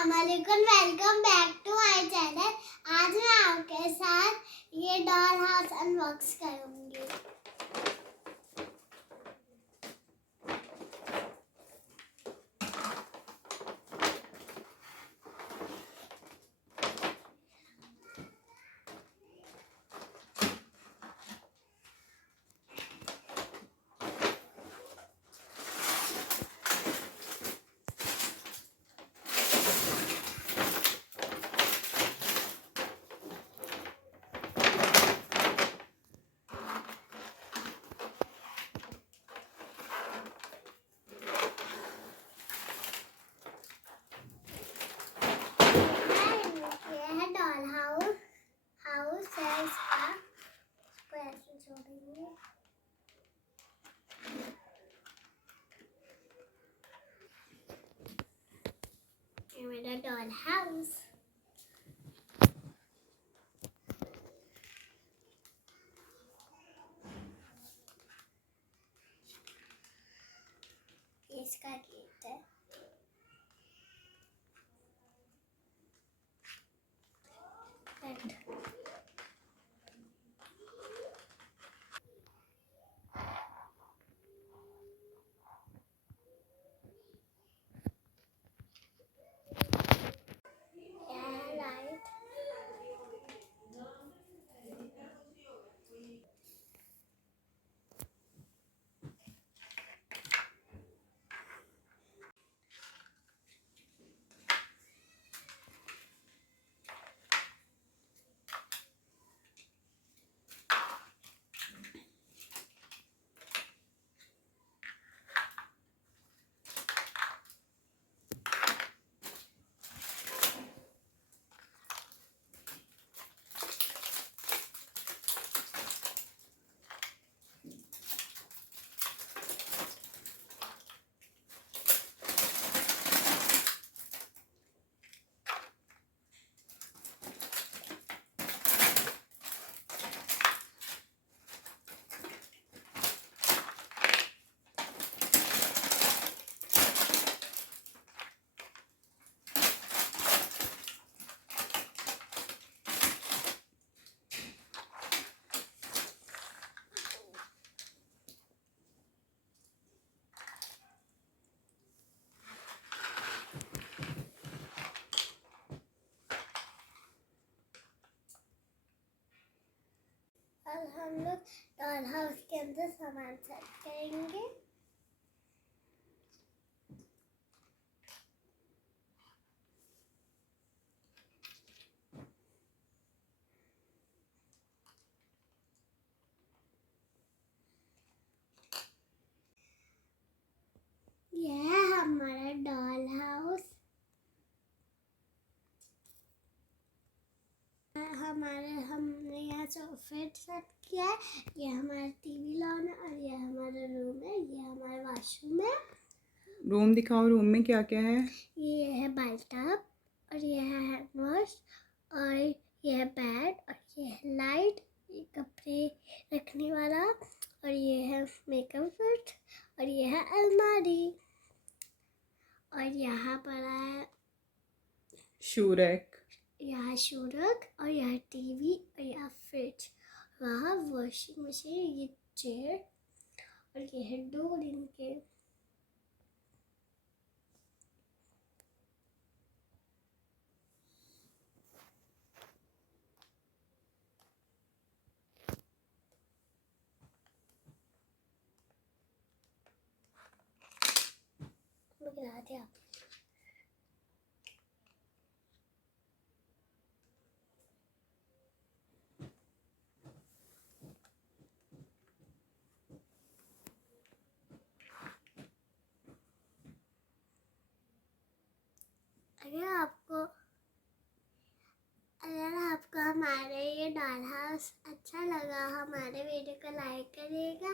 अस्सलामुअलैकुम, welcome back to my channel. आज मैं आपके साथ ये डॉल हाउस अनबॉक्स करूंगी। हाउस है इसका, इसको ऐसे जोड़ेंगे। ये मेरा डॉल हाउस। इसका गेट है। अब हम लोग डॉल हाउस के अंदर सामान सेट करेंगे। यह है हमारा डॉल हाउस। हमने यहाँ सोफे सेट किया है। ये हमारा टीवी लॉन है और ये हमारा रूम है। ये हमारा वॉशरूम है। रूम दिखाओ, रूम में क्या क्या है? ये है बाथटब और ये है हैंड वॉश और ये है बेड और ये है लाइट, ये कपड़े रखने वाला और ये है मेकअप किट और ये है अलमारी और यहाँ पर है शू रैक, यहाँ शू रैक और यहाँ टीवी और यहाँ फ्रिज, वहाँ वॉशिंग मशीन, ये चेयर और ये है डोर इनके। गिरा दिया। अगर आपको हमारे ये डॉल हाउस अच्छा लगा, हमारे वीडियो को लाइक करिएगा,